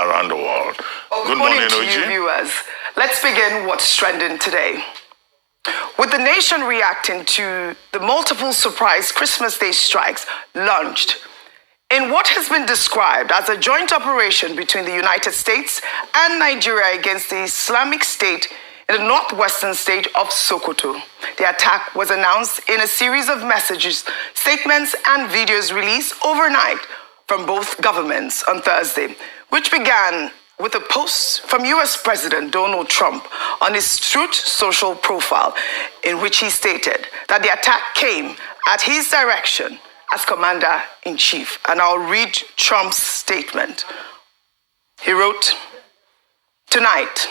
around the world. Well, good morning to you, viewers. Let's begin what's trending today. With the nation reacting to the multiple surprise Christmas Day strikes launched in what has been described as a joint operation between the United States and Nigeria against the Islamic State in the northwestern state of Sokoto. The attack was announced in a series of messages, statements, and videos released overnight from both governments on Thursday, which began with a post from U.S. President Donald Trump on his Truth Social profile, in which he stated that the attack came at his direction as Commander-in-Chief. And I'll read Trump's statement. He wrote, "Tonight,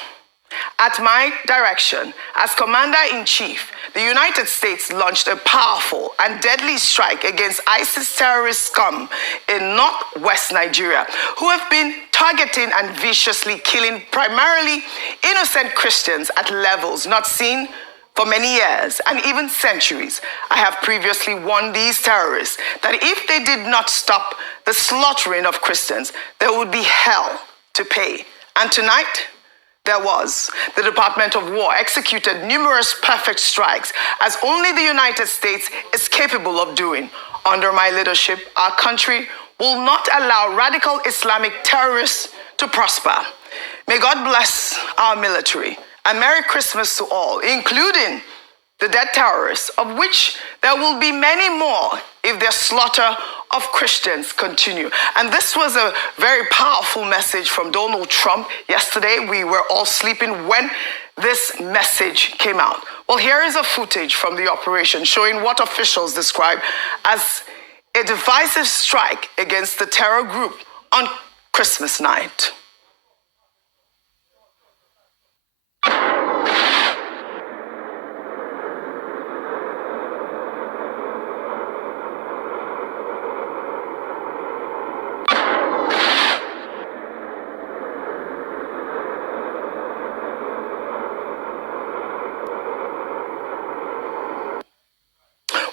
at my direction as Commander-in-Chief, the United States launched a powerful and deadly strike against ISIS terrorist scum in northwest Nigeria, who have been targeting and viciously killing primarily innocent Christians at levels not seen for many years and even centuries. I have previously warned these terrorists that if they did not stop the slaughtering of Christians, there would be hell to pay. And tonight, there was. The Department of War executed numerous perfect strikes, as only the United States is capable of doing. Under my leadership, our country will not allow radical Islamic terrorists to prosper. May God bless our military, and Merry Christmas to all, including the dead terrorists, of which there will be many more if their slaughter of Christians continue." And this was a very powerful message from Donald Trump yesterday. We were all sleeping when this message came out. Well, here is a footage from the operation showing what officials describe as a divisive strike against the terror group on Christmas night.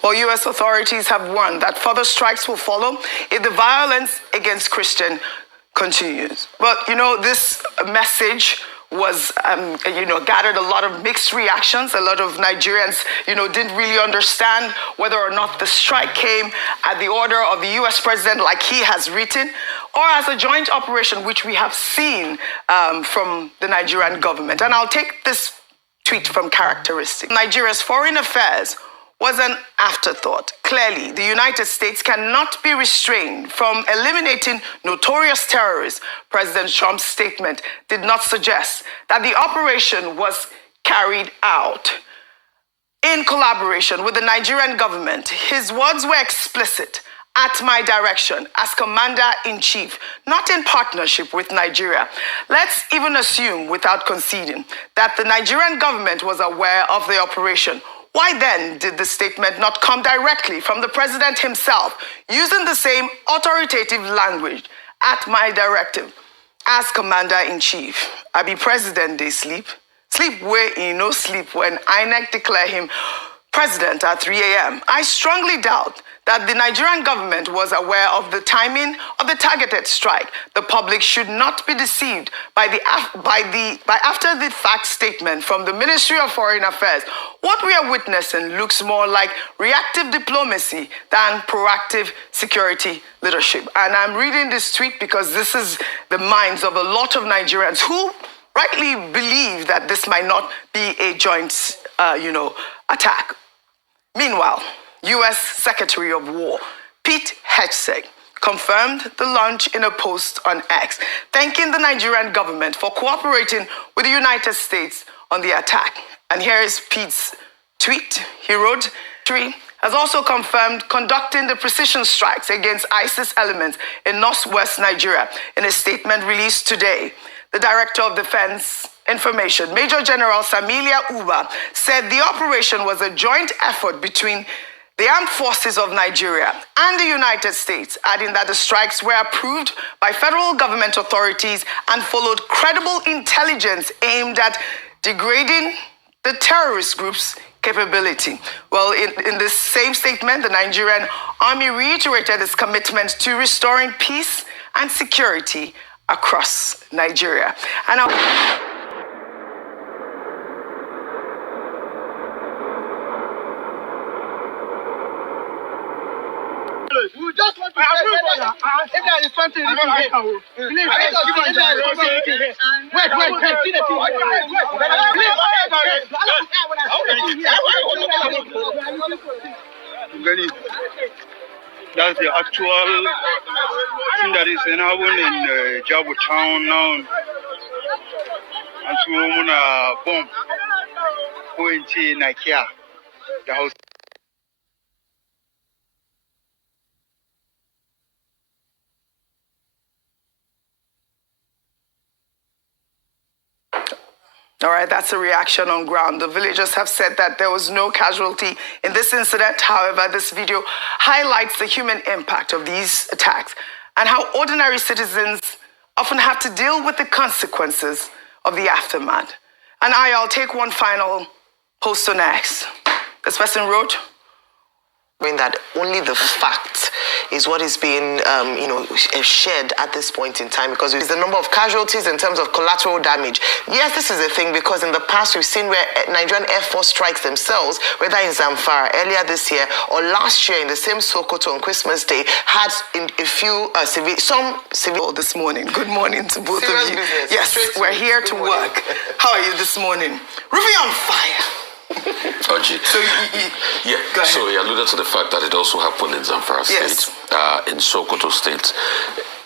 Well, U.S. authorities have warned that further strikes will follow if the violence against Christians continues. But, this message was, gathered a lot of mixed reactions. A lot of Nigerians, didn't really understand whether or not the strike came at the order of the U.S. president, like he has written, or as a joint operation, which we have seen from the Nigerian government. And I'll take this tweet from Characteristic. Nigeria's foreign affairs was an afterthought. Clearly, the United States cannot be restrained from eliminating notorious terrorists. President Trump's statement did not suggest that the operation was carried out in collaboration with the Nigerian government. His words were explicit: "At my direction as Commander-in-Chief, not in partnership with Nigeria." Let's even assume, without conceding, that the Nigerian government was aware of the operation. Why then did the statement not come directly from the president himself, using the same authoritative language? "At my directive as Commander-in-Chief." I be president, they sleep. Sleep where he no sleep when INEC declare him president at 3 a.m. I strongly doubt that the Nigerian government was aware of the timing of the targeted strike. The public should not be deceived by after the fact statement from the Ministry of Foreign Affairs. What we are witnessing looks more like reactive diplomacy than proactive security leadership. And I'm reading this tweet because this is the minds of a lot of Nigerians who rightly believe that this might not be a joint, attack. Meanwhile, U.S. Secretary of War Pete Hegseth confirmed the launch in a post on X, thanking the Nigerian government for cooperating with the United States on the attack. And here is Pete's tweet. He wrote, "3 has also confirmed conducting the precision strikes against ISIS elements in northwest Nigeria." In a statement released today, the Director of Defense Information, Major General Samilia Uba, said the operation was a joint effort between the armed forces of Nigeria and the United States, adding that the strikes were approved by federal government authorities and followed credible intelligence aimed at degrading the terrorist group's capability. Well, in this same statement, the Nigerian Army reiterated its commitment to restoring peace and security across Nigeria. And now, we just want to if there is something you want to please let us give us wait, see the thing. Very, that's the actual thing that is happening in Jabu town now. And so we're bomb going to Nigeria, the house. all right, that's a reaction on ground. The villagers have said that there was no casualty in this incident. However, this video highlights the human impact of these attacks and how ordinary citizens often have to deal with the consequences of the aftermath. And I'll take one final post on X. This person wrote, that only the fact is what is being, shared at this point in time, because it's the number of casualties in terms of collateral damage. Yes, this is a thing because in the past we've seen where Nigerian Air Force strikes themselves, whether in Zamfara earlier this year or last year in the same Sokoto on Christmas Day, had a few civil this morning. Good morning to both serious of you. Business. Yes, we're here to work. How are you this morning? Rufai on fire. Oji. So so he alluded to the fact that it also happened in Zamfara State, in Sokoto State.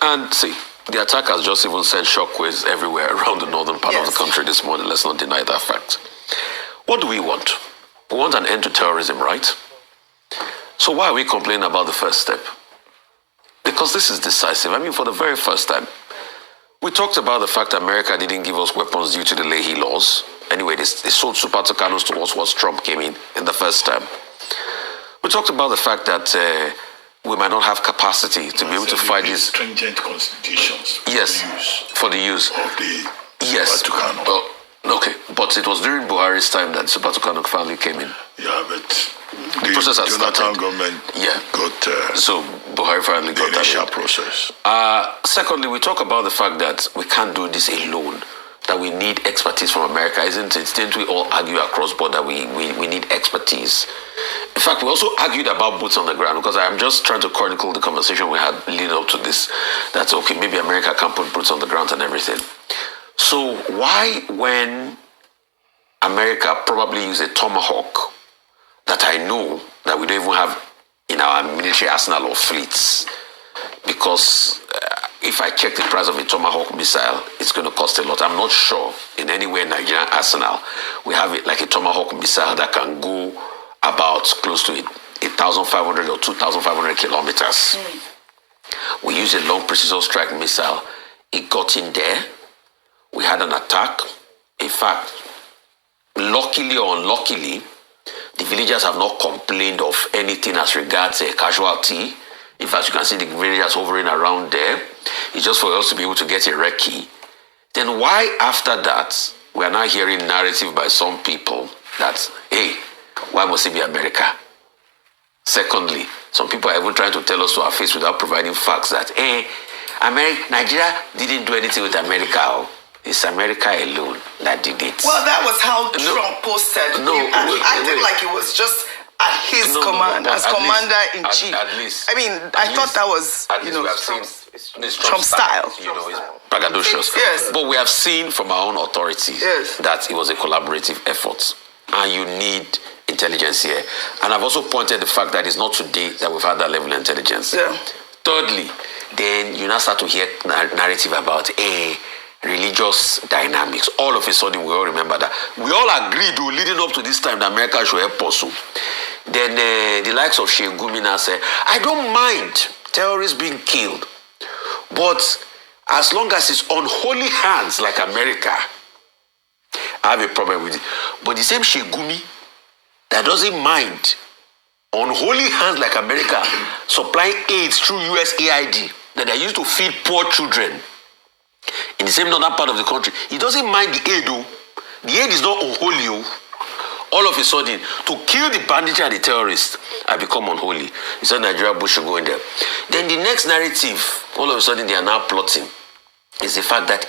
And see, the attack has just even sent shockwaves everywhere around the northern part of the country this morning. Let's not deny that fact. What do we want? We want an end to terrorism, right? So why are we complaining about the first step? Because this is decisive. I mean, for the very first time, we talked about the fact that America didn't give us weapons due to the Leahy laws. Anyway, they sold Super Tucanos to us once Trump came in the first time. We talked about the fact that we might not have capacity to be able to fight these stringent constitutions. Yes, for the use of the Super Tucano. Okay, but it was during Buhari's time that Super Tucano finally came in. Yeah, but the process has Jonathan started. Government got so Buhari finally got that initial process. Secondly, we talk about the fact that we can't do this alone, that we need expertise from America, isn't it? Didn't we all argue across board that we need expertise? In fact, we also argued about boots on the ground, because I'm just trying to chronicle the conversation we had leading up to this. That's okay, maybe America can put boots on the ground and everything. So why, when America probably use a Tomahawk that I know that we don't even have in our military arsenal or fleets, because if I check the price of a Tomahawk missile, it's going to cost a lot. I'm not sure in any way in Nigerian arsenal we have it like a Tomahawk missile that can go about close to 1,500 or 2,500 kilometers. We use a long precision strike missile. It got in there. We had an attack. In fact, luckily or unluckily, the villagers have not complained of anything as regards a casualty. In fact, you can see the villagers hovering around there. It's just for us to be able to get a recce. Then why after that, we are now hearing narrative by some people that, hey, why must it be America? Secondly, some people are even trying to tell us to our face without providing facts that, hey, Nigeria didn't do anything with America. It's America alone that did it. Well, that was how Trump posted. He acted like it was just at his command, as commander-in-chief. At least. I mean, I thought that was, we have seen Trump style. It's braggadocious. Yes. But we have seen from our own authorities that it was a collaborative effort. And you need intelligence here. And I've also pointed the fact that it's not today that we've had that level of intelligence. Yeah. Thirdly, then you now start to hear narrative about religious dynamics. All of a sudden, we all remember that. We all agreed, leading up to this time, that America should help us. Then the likes of Sheikh Gumi now say, I don't mind terrorists being killed, but as long as it's on holy hands like America, I have a problem with it. But the same Sheikh Gumi that doesn't mind on holy hands like America supplying aids through U.S AID that they used to feed poor children in the same northern part of the country, he doesn't mind the aid, though. The aid is not unholy. All of a sudden, to kill the bandits and the terrorists have become unholy. He said Nigeria Bush should go in there. Then the next narrative, all of a sudden they are now plotting is the fact that,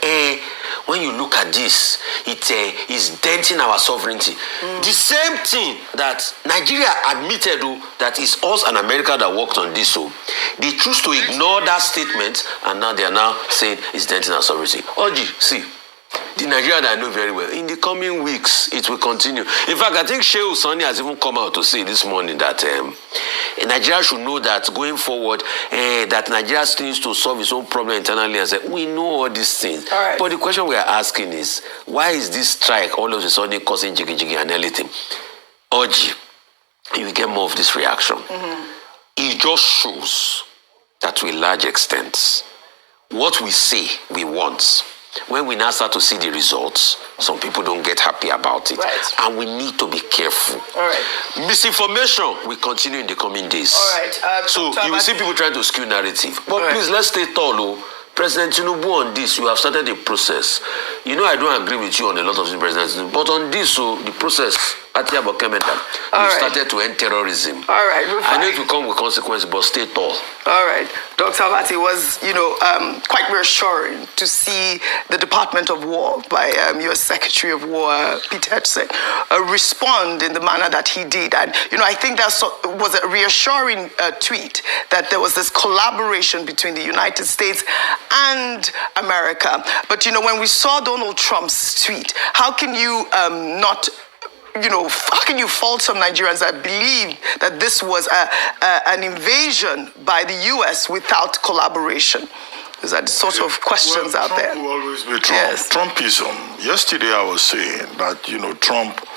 when you look at this, it is denting our sovereignty. The same thing that Nigeria admitted that it's us and America that worked on this. So they choose to ignore that statement, and now they are now saying it's denting our sovereignty. Oji, see, the Nigeria that I know very well, in the coming weeks, it will continue. In fact, I think Shehu Sani has even come out to say this morning that Nigeria should know that going forward, that Nigeria still needs to solve its own problem internally and say, we know all these things. All right. But the question we are asking is, why is this strike all of a sudden causing jiggy and everything? Oji, you will get more of this reaction. It just shows that to a large extent, what we say we want, when we now start to see the results, some people don't get happy about it. Right. And we need to be careful. All right. Misinformation will continue in the coming days. All right. So you will see people trying to skew narrative. But Right. please, let's stay tall. President Tinubu, on this, you have started the process. You know, I don't agree with you on a lot of things, President Tinubu. But on this, the process, you right. started to end terrorism. All right, Rufai. I know it will come with consequences, but stay tall. All right. Dr. Abati, was, quite reassuring to see the Department of War by U.S. Secretary of War, Pete Hegseth, respond in the manner that he did. And, I think that was a reassuring tweet that there was this collaboration between the United States and America. But, when we saw Donald Trump's tweet, how can you not... how can you fault some Nigerians that believe that this was an invasion by the U.S. without collaboration? There's that sort of questions out there. Trump will always be Trump. Yes. Trumpism. Yesterday I was saying that, Trump,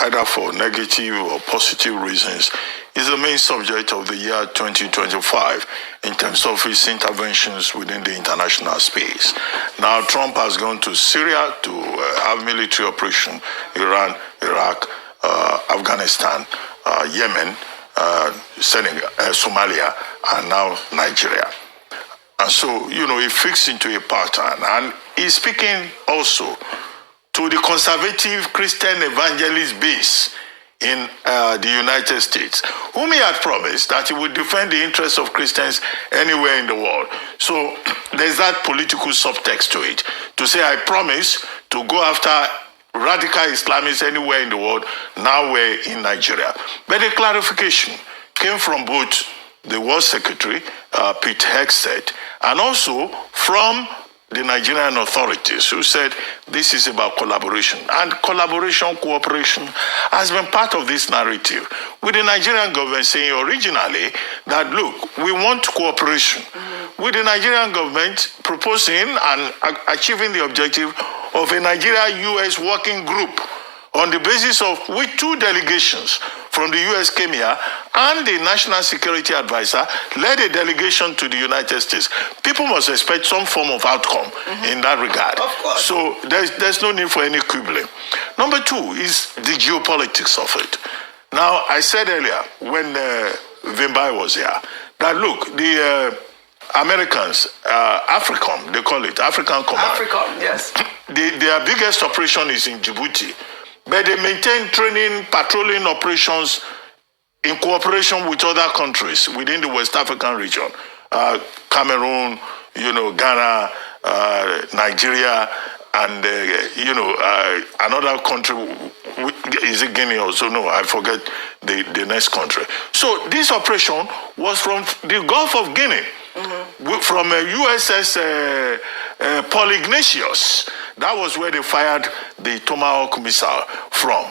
either for negative or positive reasons, is the main subject of the year 2025 in terms of his interventions within the international space. Now, Trump has gone to Syria to have military operation, Iran, Iraq, Afghanistan, Yemen, Senegal, Somalia, and now Nigeria. And so, he fits into a pattern. And he's speaking also to the conservative Christian evangelist base in the United States, whom he had promised that he would defend the interests of Christians anywhere in the world. So there's that political subtext to it, to say, I promise to go after radical Islamists anywhere in the world. Now we're in Nigeria. But the clarification came from both the War Secretary, Pete Hegseth, and also from the Nigerian authorities, who said this is about collaboration. And collaboration, cooperation has been part of this narrative, with the Nigerian government saying originally that, look, we want cooperation, with the Nigerian government proposing and achieving the objective of a Nigeria-US working group on the basis of which two delegations from the U.S. came here, and the National Security Advisor led a delegation to the United States. People must expect some form of outcome in that regard. Of course. So there's no need for any quibbling. Number two is the geopolitics of it. Now, I said earlier, when Vimbai was here, that look, the Americans, AFRICOM, they call it, African Command. AFRICOM, yes. Their biggest operation is in Djibouti. But they maintain training, patrolling operations in cooperation with other countries within the West African region. Cameroon, Ghana, Nigeria, and, another country, is it Guinea also? No, I forget the next country. So this operation was from the Gulf of Guinea, from USS Paul Ignatius. That was where they fired the Tomahawk missile from.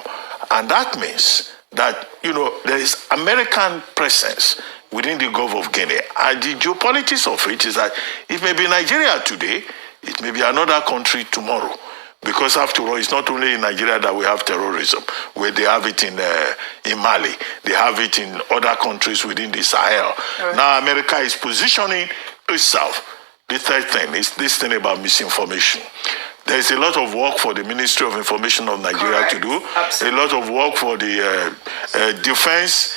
And that means that, there is American presence within the Gulf of Guinea. And the geopolitics of it is that it may be Nigeria today, it may be another country tomorrow. Because after all, it's not only in Nigeria that we have terrorism, where they have it in Mali, they have it in other countries within the Sahel. Right. Now America is positioning itself. The third thing is this thing about misinformation. There's a lot of work for the Ministry of Information of Nigeria to do. Absolutely. A lot of work for the Defense,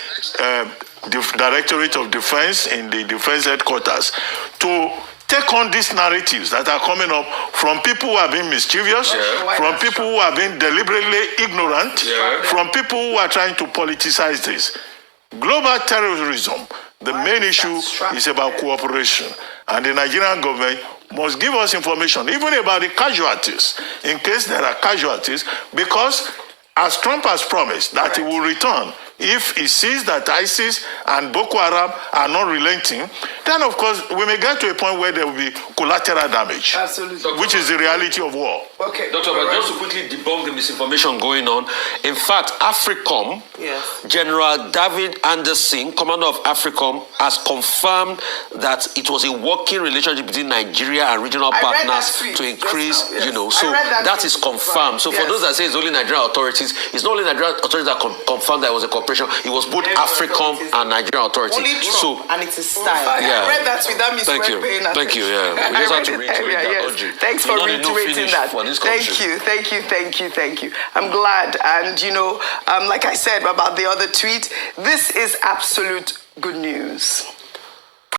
Directorate of Defense in the Defense Headquarters to take on these narratives that are coming up from people who are being mischievous, from people who are being deliberately ignorant, from people who are trying to politicize this. Global terrorism, the main issue is about cooperation. And the Nigerian government must give us information, even about the casualties, in case there are casualties, because as Trump has promised that he will return if he sees that ISIS and Boko Haram are not relenting, then of course we may get to a point where there will be collateral damage. Absolutely. Which is the reality of war. Okay. Dr. But just to quickly debunk the misinformation going on, in fact, AFRICOM, General David Anderson, commander of AFRICOM, has confirmed that it was a working relationship between Nigeria and regional partners to increase, so that is confirmed. So for those that say it's only Nigerian authorities, it's not only Nigerian authorities that confirmed that it was a cooperation, it was both AFRICOM and Nigerian authorities. And it's a style. I read that without me paying attention. Thank you, yeah. We just have to reiterate that. Thanks for reiterating that. Thank you. I'm glad. And, like I said about the other tweet, this is absolute good news.